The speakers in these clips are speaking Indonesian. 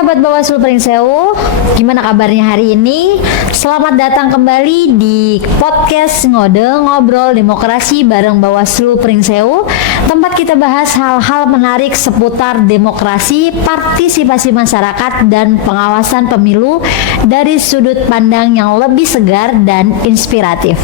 sahabat Bawaslu Pringsewu, gimana kabarnya hari ini? Selamat datang kembali di podcast Ngode Ngobrol Demokrasi bareng Bawaslu Pringsewu, tempat kita bahas hal-hal menarik seputar demokrasi, partisipasi masyarakat, dan pengawasan pemilu dari sudut pandang yang lebih segar dan inspiratif.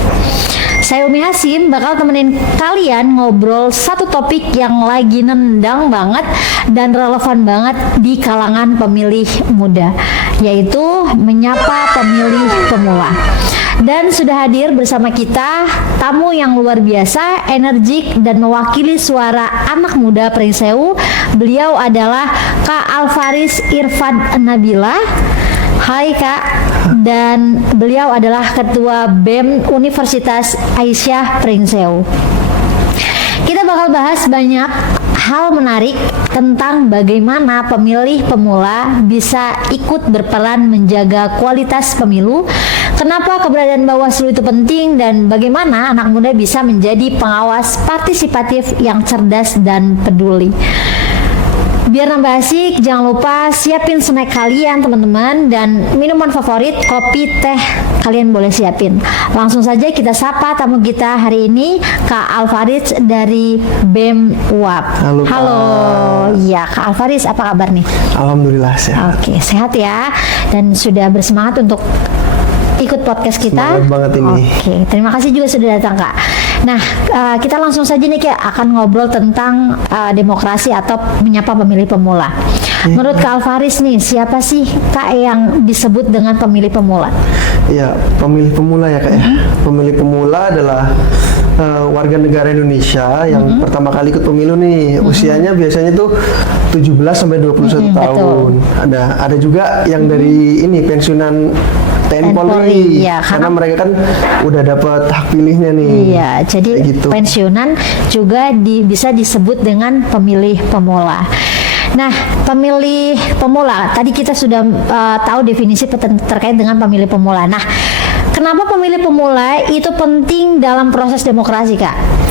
Saya Umi Hasim bakal temenin kalian ngobrol satu topik yang lagi nendang banget dan relevan banget di kalangan pemilih muda, yaitu menyapa pemilih pemula. Dan sudah hadir bersama kita tamu yang luar biasa, energik, dan mewakili suara anak muda Pringsewu. Beliau adalah Kak Alvaris Irfan Nabila. Hai Kak, dan beliau adalah Ketua BEM Universitas Aisyah Pringsewu. Kita bakal bahas banyak hal menarik tentang bagaimana pemilih pemula bisa ikut berperan menjaga kualitas pemilu, kenapa keberadaan Bawaslu itu penting, dan bagaimana anak muda bisa menjadi pengawas partisipatif yang cerdas dan peduli. Biar nambah asik, jangan lupa siapin snack kalian teman-teman, dan minuman favorit, kopi, teh, kalian boleh siapin. Langsung saja kita sapa tamu kita hari ini, Kak Alvaris dari BEM UAP. Halo. Ya, Kak Alvaris, apa kabar nih? Alhamdulillah sehat. Oke, sehat ya, dan sudah bersemangat untuk ikut podcast kita. Semangat banget ini. Oke, terima kasih juga sudah datang Kak. Nah, kita langsung saja nih Kak akan ngobrol tentang demokrasi atau menyapa pemilih pemula. Menurut Kak Alvaris nih, siapa sih Kak yang disebut dengan pemilih pemula? Ya, pemilih pemula ya Kak ya. Pemilih pemula adalah warga negara Indonesia yang pertama kali ikut pemilu nih. Usianya biasanya tuh 17 sampai 21 tahun. Ada juga yang dari ini pensiunan TNI Polri, ya, karena mereka kan udah dapat hak pilihnya nih. Iya, jadi gitu. Pensiunan juga bisa disebut dengan pemilih pemula. Nah, pemilih pemula, tadi kita sudah tahu definisi terkait dengan pemilih pemula. Nah, kenapa pemilih pemula itu penting dalam proses demokrasi, Kak?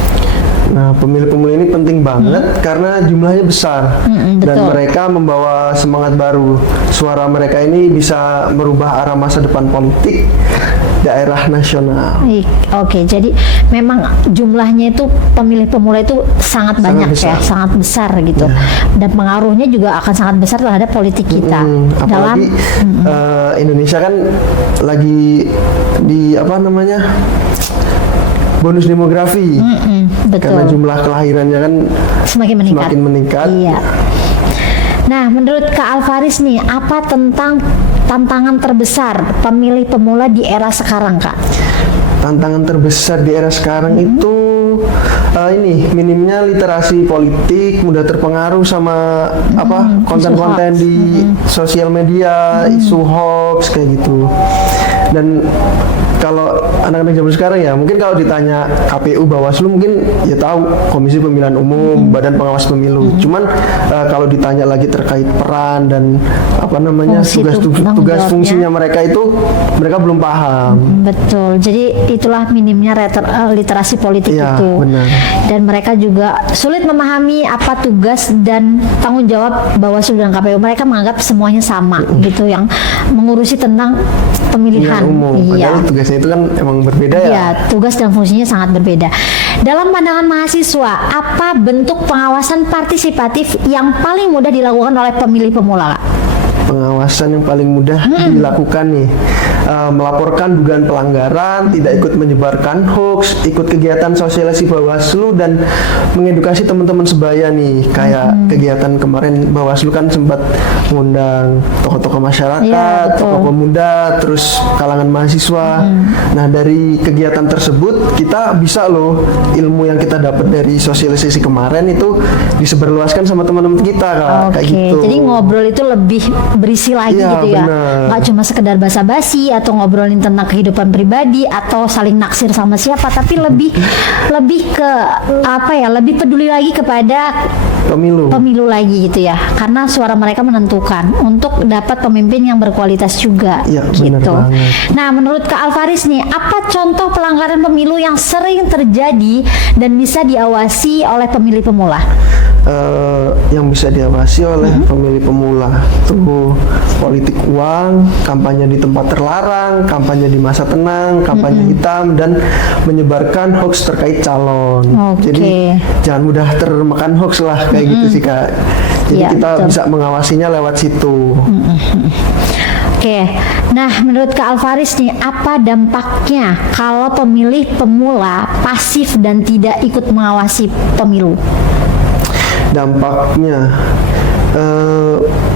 Nah, pemilih pemula ini penting banget karena jumlahnya besar dan mereka membawa semangat baru. Suara mereka ini bisa merubah arah masa depan politik daerah nasional. Oke, jadi memang jumlahnya itu pemilih pemula itu sangat banyak ya, sangat besar gitu. Dan pengaruhnya juga akan sangat besar terhadap politik kita. Apalagi Indonesia kan lagi di bonus demografi, karena jumlah kelahirannya kan semakin meningkat. Iya. Nah, menurut Kak Alvaris nih, apa tentang tantangan terbesar pemilih pemula di era sekarang, Kak? Tantangan terbesar di era sekarang itu minimnya literasi politik, mudah terpengaruh sama konten-konten di sosial media, isu hoax kayak gitu. Dan kalau anak-anak zaman sekarang ya, mungkin kalau ditanya KPU, Bawaslu mungkin ya tahu, Komisi Pemilihan Umum, Badan Pengawas Pemilu. Cuman kalau ditanya lagi terkait peran dan tugas fungsinya mereka itu mereka belum paham. Betul. Jadi itulah minimnya literasi politik itu. Benar. Dan mereka juga sulit memahami apa tugas dan tanggung jawab Bawaslu dan KPU. Mereka menganggap semuanya sama gitu, yang mengurusi tentang pemilihan umum. Padahal tugasnya itu kan emang berbeda ya. Iya, tugas dan fungsinya sangat berbeda. Dalam pandangan mahasiswa, apa bentuk pengawasan partisipatif yang paling mudah dilakukan oleh pemilih pemula, Kak? Pengawasan yang paling mudah dilakukan nih, melaporkan dugaan pelanggaran, tidak ikut menyebarkan hoax, ikut kegiatan sosialisasi Bawaslu, dan mengedukasi teman-teman sebaya nih. Kayak kegiatan kemarin Bawaslu kan sempat mengundang tokoh-tokoh masyarakat, tokoh pemuda, terus kalangan mahasiswa. Nah, dari kegiatan tersebut kita bisa loh, ilmu yang kita dapat dari sosialisasi kemarin itu disebarluaskan sama teman-teman kita, Kak. Kayak gitu. Jadi ngobrol itu lebih berisi lagi gitu ya, nggak cuma sekedar basa-basi atau ngobrolin tentang kehidupan pribadi atau saling naksir sama siapa, tapi lebih ke lebih peduli lagi kepada pemilu lagi gitu ya, karena suara mereka menentukan untuk dapat pemimpin yang berkualitas juga gitu. Nah, menurut Kak Alvaris nih, apa contoh pelanggaran pemilu yang sering terjadi dan bisa diawasi oleh pemilih pemula? yang bisa diawasi oleh pemilih pemula. Tuh, politik uang, kampanye di tempat terlarang, kampanye di masa tenang, kampanye hitam, dan menyebarkan hoax terkait calon. Jadi jangan mudah termakan hoax lah kayak gitu sih Kak. Jadi kita bisa mengawasinya lewat situ. Oke, nah menurut Kak Alvaris nih, apa dampaknya kalau pemilih pemula pasif dan tidak ikut mengawasi pemilu? Dampaknya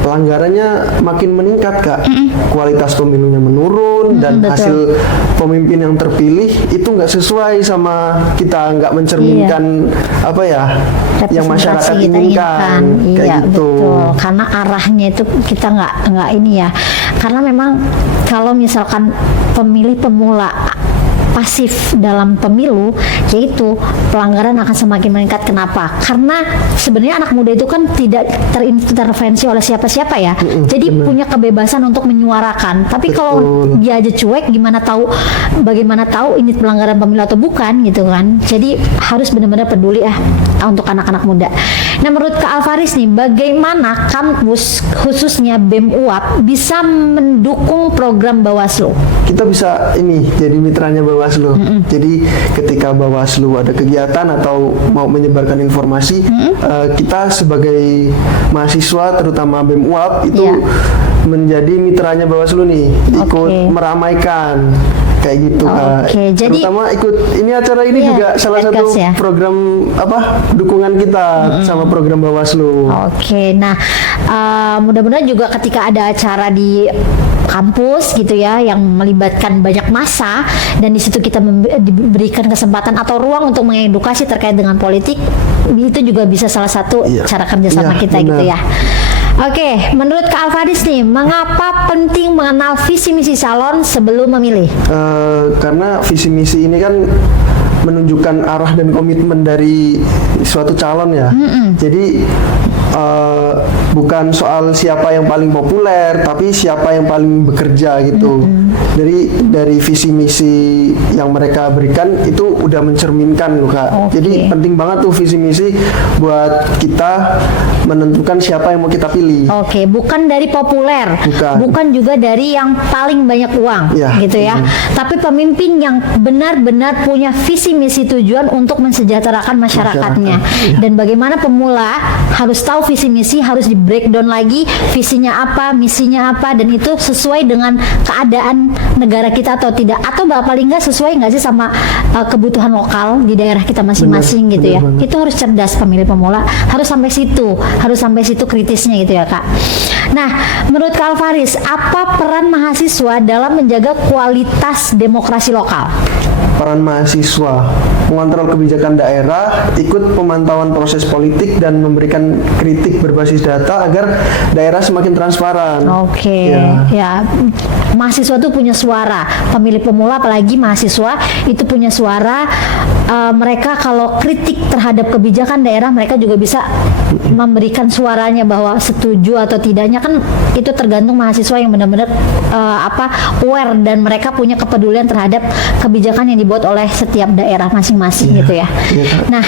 pelanggarannya makin meningkat Kak, kualitas pemilunya menurun dan hasil pemimpin yang terpilih itu nggak sesuai sama kita, nggak mencerminkan apa ya yang masyarakat inginkan. Kayak gitu. Betul. Karena arahnya itu kita nggak ini ya, karena memang kalau misalkan pemilih pemula pasif dalam pemilu, yaitu pelanggaran akan semakin meningkat. Kenapa? Karena sebenarnya anak muda itu kan tidak terintervensi oleh siapa-siapa ya. Jadi punya kebebasan untuk menyuarakan. Tapi kalau dia aja cuek, bagaimana tahu ini pelanggaran pemilu atau bukan gitu kan. Jadi harus benar-benar peduli untuk anak-anak muda. Nah, menurut Kak Alvaris nih, bagaimana kampus khususnya BEM UAP bisa mendukung program Bawaslu? Kita bisa jadi mitranya Bawaslu. Jadi ketika Bawaslu ada kegiatan atau mau menyebarkan informasi, kita sebagai mahasiswa terutama BEM UAP itu menjadi mitranya Bawaslu nih, ikut meramaikan kayak gitu Kak. Jadi terutama ikut ini acara ini juga salah satu program dukungan kita sama program Bawaslu. Nah mudah-mudahan juga ketika ada acara di kampus gitu ya yang melibatkan banyak massa dan di situ kita diberikan kesempatan atau ruang untuk mengedukasi terkait dengan politik, itu juga bisa salah satu cara kerjasama kita gitu ya. Oke, menurut Kak Alvaris nih, mengapa penting mengenal visi misi calon sebelum memilih? Karena visi misi ini kan menunjukkan arah dan komitmen dari suatu calon ya. Jadi bukan soal siapa yang paling populer, tapi siapa yang paling bekerja gitu. Dari visi misi yang mereka berikan itu udah mencerminkan loh Kak. Jadi penting banget tuh visi misi buat kita menentukan siapa yang mau kita pilih. Bukan dari populer, bukan juga dari yang paling banyak uang, gitu ya. Tapi pemimpin yang benar-benar punya visi misi tujuan untuk mensejahterakan masyarakatnya. Dan bagaimana pemula harus tahu visi misi, harus di breakdown lagi visinya apa, misinya apa, dan itu sesuai dengan keadaan negara kita atau tidak, atau paling nggak sesuai nggak sih sama kebutuhan lokal di daerah kita masing-masing gitu ya. Itu harus cerdas pemilih pemula, harus sampai situ kritisnya gitu ya Kak. Nah, menurut Kak Alvaris, apa peran mahasiswa dalam menjaga kualitas demokrasi lokal? Peran mahasiswa mengontrol kebijakan daerah, ikut pemantauan proses politik dan memberikan kritik berbasis data agar daerah semakin transparan. Mahasiswa itu punya suara, pemilih pemula apalagi mahasiswa itu punya suara. Mereka kalau kritik terhadap kebijakan daerah, mereka juga bisa memberikan suaranya bahwa setuju atau tidaknya, kan itu tergantung mahasiswa yang benar-benar aware dan mereka punya kepedulian terhadap kebijakan yang dibuat oleh setiap daerah masing-masing gitu ya. Nah,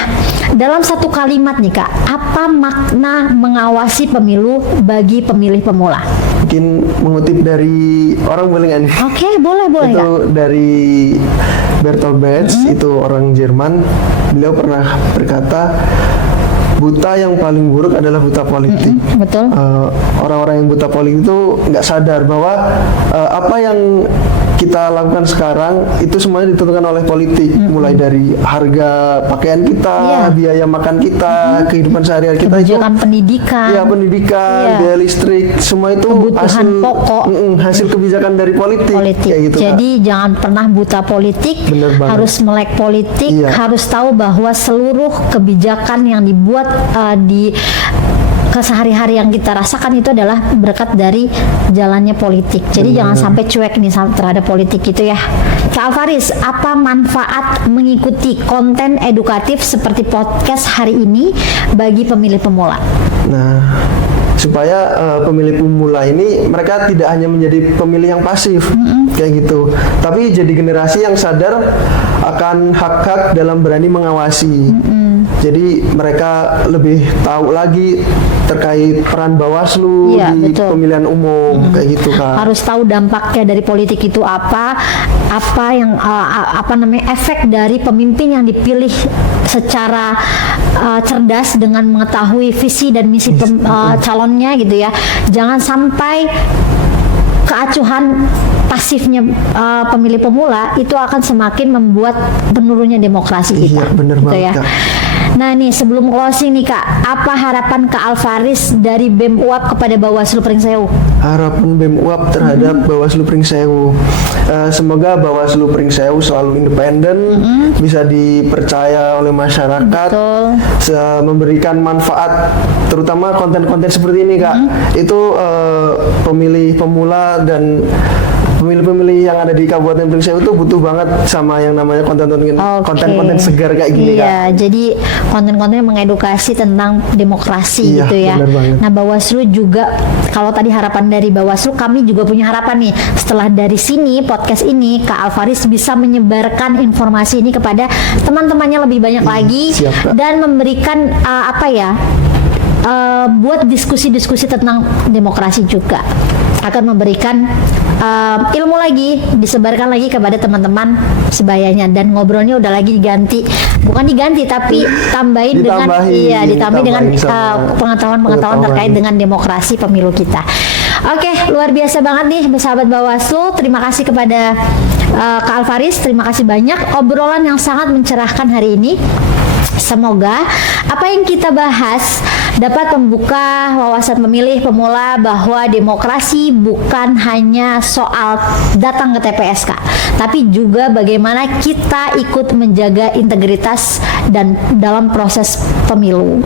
dalam satu kalimat nih Kak, apa makna mengawasi pemilu bagi pemilih pemula? Mungkin mengutip dari orang, boleh nggak nih? Boleh itu dari Bertolt Brecht, itu orang Jerman. Beliau pernah berkata, buta yang paling buruk adalah buta politik. Betul. Orang-orang yang buta politik itu nggak sadar bahwa apa yang kita lakukan sekarang itu semuanya ditentukan oleh politik, mulai dari harga pakaian kita, biaya makan kita, kehidupan sehari-hari kita, kebijakan pendidikan, biaya listrik, semua itu kebutuhan pokok, hasil kebijakan dari politik. Kayak gitu, jadi jangan pernah buta politik, harus melek politik, harus tahu bahwa seluruh kebijakan yang dibuat di kesehari-hari yang kita rasakan itu adalah berkat dari jalannya politik. Jadi jangan sampai cuek nih terhadap politik itu ya. Kak Alvaris, apa manfaat mengikuti konten edukatif seperti podcast hari ini bagi pemilih pemula? Nah, supaya pemilih pemula ini mereka tidak hanya menjadi pemilih yang pasif kayak gitu, tapi jadi generasi yang sadar akan hak-hak dalam berani mengawasi. Jadi mereka lebih tahu lagi terkait peran Bawaslu Iya, di betul. pemilihan umum kayak gitu Kak. Harus tahu dampaknya dari politik itu apa yang apa namanya efek dari pemimpin yang dipilih secara cerdas dengan mengetahui visi dan misi calonnya gitu ya. Jangan sampai keacuhan pasifnya pemilih pemula itu akan semakin membuat menurunnya demokrasi kita. Iya, bener gitu banget, ya. Kak. Nah nih sebelum closing nih Kak, apa harapan Kak Alvaris dari BEM UAP kepada Bawaslu Pringsewu? Harapan BEM UAP terhadap Bawaslu Pringsewu, semoga Bawaslu Pringsewu selalu independen, bisa dipercaya oleh masyarakat, Betul. memberikan manfaat, terutama konten-konten seperti ini Kak. Itu pemilih pemula dan pemilih-pemilih yang ada di Kabupaten Pringsewu itu butuh banget sama yang namanya konten-konten segar kayak gini Kak. Iya, jadi konten-konten yang mengedukasi tentang demokrasi Iya, gitu ya. benar banget. Nah, Bawaslu juga kalau tadi harapan dari Bawaslu, kami juga punya harapan nih. Setelah dari sini podcast ini, Kak Alvaris bisa menyebarkan informasi ini kepada teman-temannya lebih banyak lagi siap, Kak. dan memberikan buat diskusi-diskusi tentang demokrasi juga. Akan memberikan ilmu lagi, disebarkan lagi kepada teman-teman sebayanya, dan ngobrolnya udah lagi diganti, bukan diganti tapi tambahin dengan ditambahin dengan sama pengetahuan terkait dengan demokrasi pemilu kita. Oke, luar biasa banget nih sahabat Bawaslu. Terima kasih kepada Kak Alvaris, terima kasih banyak obrolan yang sangat mencerahkan hari ini. Semoga apa yang kita bahas dapat membuka wawasan pemilih pemula bahwa demokrasi bukan hanya soal datang ke TPS Kak, tapi juga bagaimana kita ikut menjaga integritas dan dalam proses pemilu.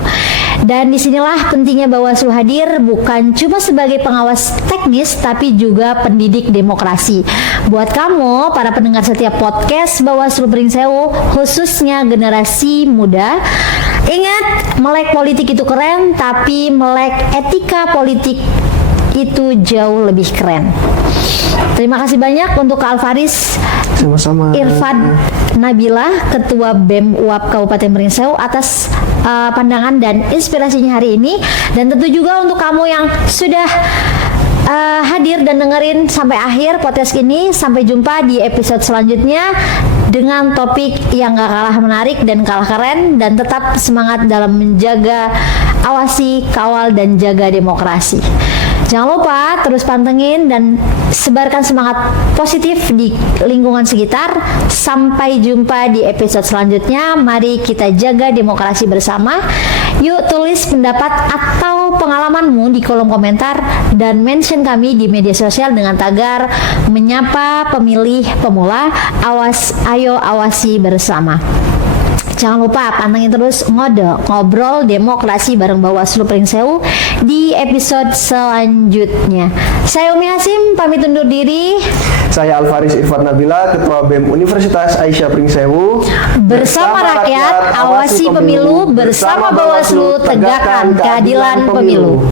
Dan disinilah pentingnya Bawaslu hadir bukan cuma sebagai pengawas teknis tapi juga pendidik demokrasi. Buat kamu para pendengar setiap podcast Bawaslu Pringsewu, khususnya generasi muda, ingat, melek politik itu keren, tapi melek etika politik itu jauh lebih keren. Terima kasih banyak untuk Kak Alvaris, Sama-sama. Irfan Nabila, Ketua BEM UAP Kabupaten Pringsewu, atas pandangan dan inspirasinya hari ini. Dan tentu juga untuk kamu yang sudah hadir dan dengerin sampai akhir podcast ini. Sampai jumpa di episode selanjutnya dengan topik yang gak kalah menarik dan kalah keren, dan tetap semangat dalam menjaga, awasi, kawal, dan jaga demokrasi. Jangan lupa terus pantengin dan sebarkan semangat positif di lingkungan sekitar. Sampai jumpa di episode selanjutnya. Mari kita jaga demokrasi bersama. Yuk tulis pendapat atau pengalamanmu di kolom komentar dan mention kami di media sosial dengan tagar menyapa pemilih pemula. Ayo awasi bersama. Jangan lupa pantengin terus ngobrol demokrasi bareng Bawaslu Pringsewu di episode selanjutnya. Saya Umi Hasim pamit undur diri. Saya Alvaris Irfan Nabila, Ketua BEM Universitas Aisyah Pringsewu. Bersama rakyat, awasi pemilu, bersama Bawaslu, tegakkan keadilan pemilu.